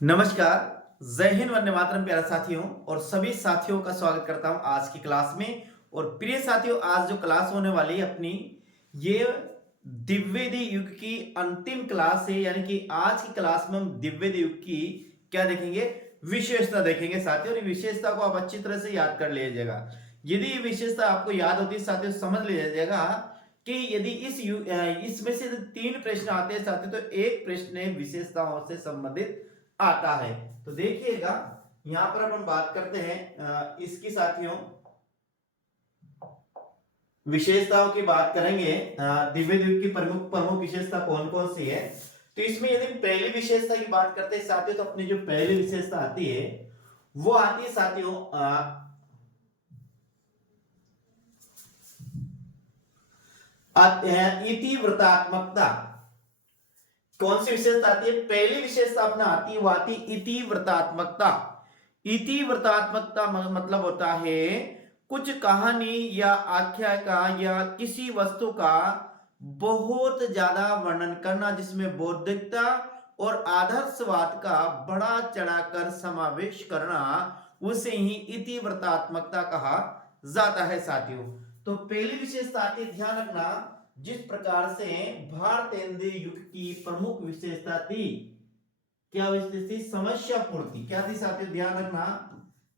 नमस्कार। जय हिंद, वंदे मातरम प्यारे साथियों, और सभी साथियों का स्वागत करता हूं आज की क्लास में। और प्रिय साथियों, आज जो क्लास होने वाली है अपनी, ये द्विवेदी युग की अंतिम क्लास है। यानी कि आज की क्लास में हम द्विवेदी युग की क्या देखेंगे, विशेषता देखेंगे साथियों। और विशेषता को आप अच्छी तरह से याद कर लीजिएगा। यदि ये विशेषता आपको याद होती है साथियों, समझ लीजिएगा कि यदि इसमें से 3 प्रश्न आते हैं साथियों, तो एक प्रश्न विशेषताओं से संबंधित आता है। तो देखिएगा, यहां पर अपन बात करते हैं इसकी साथियों, विशेषताओं की बात करेंगे। दिव्य द्वीप की प्रमुख प्रमुख विशेषता कौन कौन सी है। तो इसमें यदि पहली विशेषता की बात करते हैं साथियों, तो अपनी जो पहली विशेषता आती है वो आती है साथियों इतिवृत्तात्मकता। कौन सी विशेषता आती है? पहली विशेषता अपना आती है, वो आती है इतिवृत्तात्मकता। इतिवृत्तात्मकता मतलब होता है कुछ कहानी या आख्या का या किसी वस्तु का बहुत ज्यादा वर्णन करना, जिसमें बौद्धिकता और आदर्शवाद का बड़ा चढ़ाकर समावेश करना, उसे ही इतिवृत्तात्मकता कहा जाता है साथियों। तो पहली विशेषता आती है, ध्यान रखना, जिस प्रकार से भारतेंद्र युग की प्रमुख विशेषता थी, क्या विशेषता थी? समस्या पूर्ति। क्या थी साथियों? ध्यान रखना,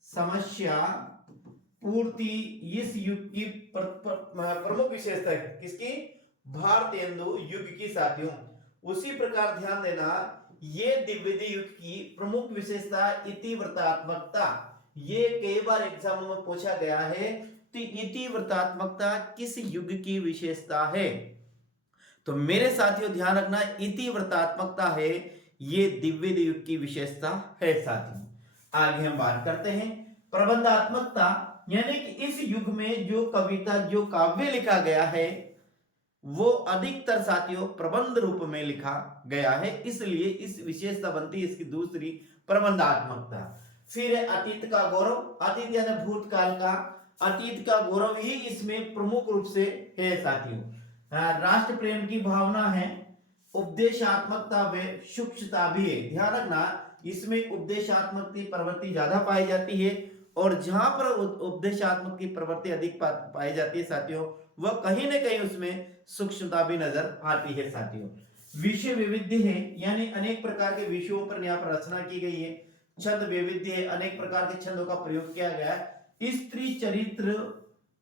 समस्या पूर्ति इस युग की प्रमुख विशेषता है। किसकी? भारतेंदु युग की साथियों। उसी प्रकार ध्यान देना, ये द्विवेदी युग की प्रमुख विशेषता इतिवृत्तात्मकता। ये कई बार एग्जाम में पूछा गया है। तो इतिवृत्तात्मकता किस युग की विशेषता है? तो मेरे साथियों ध्यान रखना, इतिवृत्तात्मकता है, ये द्विवेदी युग की विशेषता है साथियों। आगे हम बात करते हैं प्रबंधात्मकता। यानी कि इस युग में जो कविता, जो काव्य लिखा गया है, वो अधिकतर साथियों प्रबंध रूप में लिखा गया है, इसलिए इस विशेषता बनती है इसकी दूसरी, प्रबंधात्मकता। फिर है अतीत का गौरव। अतीत यानी भूतकाल का, अतीत का गौरव ही इसमें प्रमुख रूप से है साथियों। राष्ट्र प्रेम की भावना है, उपदेशात्मकता व सूक्ष्मता भी है। ध्यान रखना, इसमें उपदेशात्मक की प्रवृत्ति ज्यादा पाई जाती है, और जहां पर उपदेशात्मक की प्रवृत्ति अधिक पाई जाती है साथियों, वह कहीं ना कहीं उसमें सूक्ष्मता भी नजर आती है साथियों। विषय वैविध्य है, यानी अनेक प्रकार के विषयों पर यहाँ पर रचना की गई है। छंद वैविध्य है, अनेक प्रकार के छंदों का प्रयोग किया गया है। स्त्री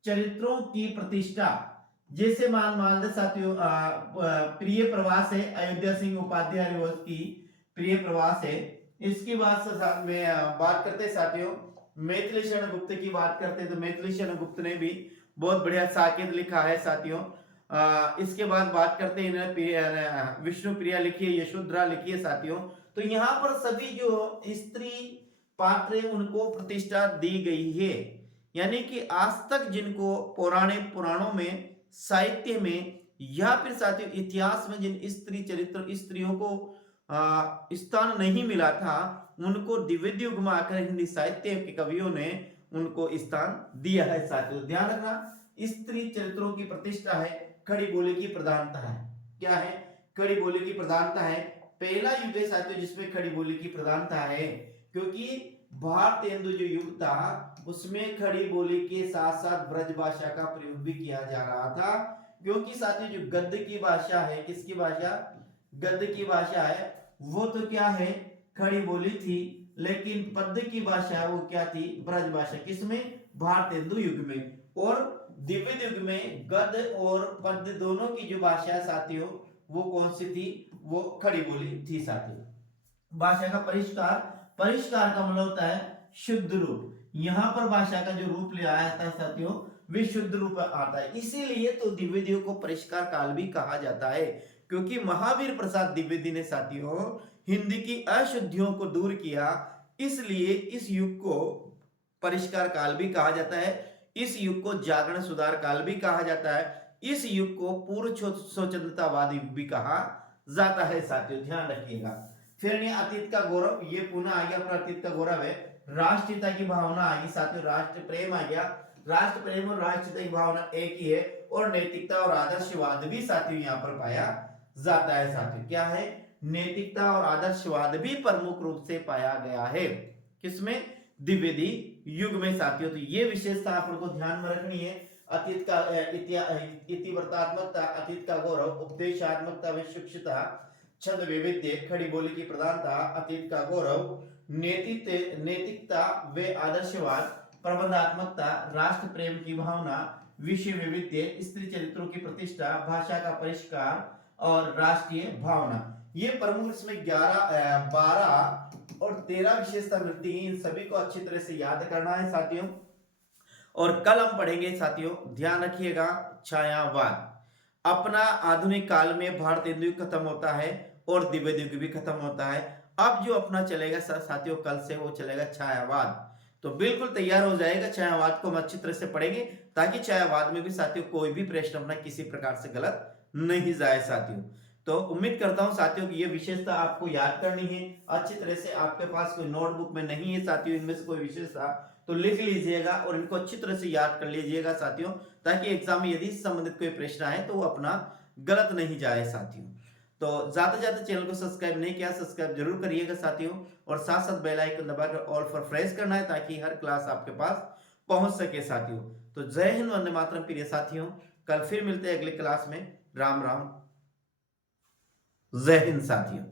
चरित्रों की प्रतिष्ठा, जैसे मान ले साथियों, प्रिय प्रवास है, अयोध्या सिंह उपाध्याय की प्रिय प्रवास है। इसकी बात में बात करते हैं साथियों, मैथिली शरण गुप्त की बात करते हैं, तो मैथिली शरण गुप्त ने भी बहुत बढ़िया साकेत लिखा है साथियों। इसके बाद बात करते हैं विष्णु प्रिया लिखी है, यशोधरा लिखी है साथियों। तो यहाँ पर सभी जो स्त्री पात्र है, उनको प्रतिष्ठा दी गई है। यानी कि आज तक जिनको पौराणिक पुराणों में, साहित्य में, या फिर साथियों इतिहास में जिन स्त्री चरित्र, स्त्रियों को स्थान नहीं मिला था, उनको द्विवेदी युग में आकर हिंदी साहित्य के कवियों ने उनको स्थान दिया है साथियों। ध्यान रखना, स्त्री चरित्रों की प्रतिष्ठा है, खड़ी बोली की प्रधानता है। क्या है? खड़ी बोली की प्रधानता है। पहला युग है साथियों जिसमें खड़ी बोली की प्रधानता है, क्योंकि भारतेंदु जो युग था, उसमें खड़ी बोली के साथ साथ ब्रज भाषा का प्रयोग भी किया जा रहा था। क्योंकि साथियों जो गद्य की भाषा है, किसकी भाषा? गद्य की भाषा है, वो तो क्या है? खड़ी बोली थी। लेकिन पद्य की भाषा वो क्या थी? ब्रज भाषा। किसमें? भारतेंदु युग में। और द्विवेदी युग में गद्य और पद्य दोनों की जो भाषा है साथियों, वो कौन सी थी? वो खड़ी बोली थी साथियों। भाषा का परिष्कार, परिष्कार का मतलब होता है शुद्ध रूप। यहां पर भाषा का जो रूप ले आया था साथियों, वे शुद्ध रूप आता है। इसीलिए तो द्विवेदी युग को परिष्कार काल भी कहा जाता है, क्योंकि महावीर प्रसाद द्विवेदी ने साथियों हिंदी की अशुद्धियों को दूर किया, इसलिए इस युग को परिष्कार काल भी कहा जाता है। इस युग को जागरण सुधार काल भी कहा जाता है। इस युग को पूर्व स्वतंत्रतावाद युग भी कहा जाता है साथियों, ध्यान रखिएगा। फिर ये अतीत का गौरव, ये पुनः आ गया अपना अतीत का गौरव है। राष्ट्रीयता की भावना आ गई साथियों, राष्ट्र प्रेम आ गया। राष्ट्र प्रेम और राष्ट्रीयता की भावना एक ही है, और नैतिकता और आदर्शवाद भी साथियों यहाँ पर पाया जाता है साथियों। क्या है? नैतिकता और आदर्शवाद भी प्रमुख रूप से पाया गया है। किसमें? द्विवेदी युग में साथियों। तो ये विशेषता आप लोगों को ध्यान में रखनी है। अतीत का इतिवृत्तात्मकता, अतीत का गौरव, उपदेशात्मकता व शिक्षिता, छंद वैविध्य, खड़ी बोली की प्रधानता, अतीत का गौरव, नैतिकता व आदर्शवाद, प्रबंधात्मकता, राष्ट्र प्रेम की भावना, विषय वैविध्य, स्त्री चरित्रों की प्रतिष्ठा, भाषा का परिष्कार और राष्ट्रीय भावना। ये प्रमुख इसमें 11, 12 और 13 विशेषता मिलती है। इन सभी को अच्छी तरह से याद करना है साथियों। और कल हम पढ़ेंगे साथियों, ध्यान रखिएगा, छायावाद। अपना आधुनिक काल में भारत युग खत्म होता है और द्विवेदी युग भी खत्म होता है। अब जो अपना चलेगा साथियों कल से, वो चलेगा छायावाद। तो बिल्कुल तैयार हो जाएगा। छायावाद को हम अच्छी तरह से पढ़ेंगे ताकि छायावाद में भी साथियों कोई भी प्रश्न अपना किसी प्रकार से गलत नहीं जाए साथियों। तो उम्मीद करता हूं साथियों कि ये विशेषता आपको याद करनी है अच्छी तरह से। आपके पास कोई नोटबुक में नहीं है साथियों इनमें से कोई विशेषता, तो लिख लीजिएगा और इनको अच्छी तरह से याद कर लीजिएगा साथियों, ताकि एग्जाम में यदि संबंधित कोई प्रश्न आए तो वो अपना गलत नहीं जाए साथियों। तो जाते जाते चैनल को सब्सक्राइब नहीं किया, सब्सक्राइब जरूर करिएगा साथियों, और साथ साथ बेल आइकन दबाकर ऑल फॉर प्रेस करना है ताकि हर क्लास आपके पास पहुंच सके साथियों। तो जय हिंद, वंदे मातरम प्रिय साथियों। कल फिर मिलते हैं अगले क्लास में। राम राम, जय हिंद साथियों।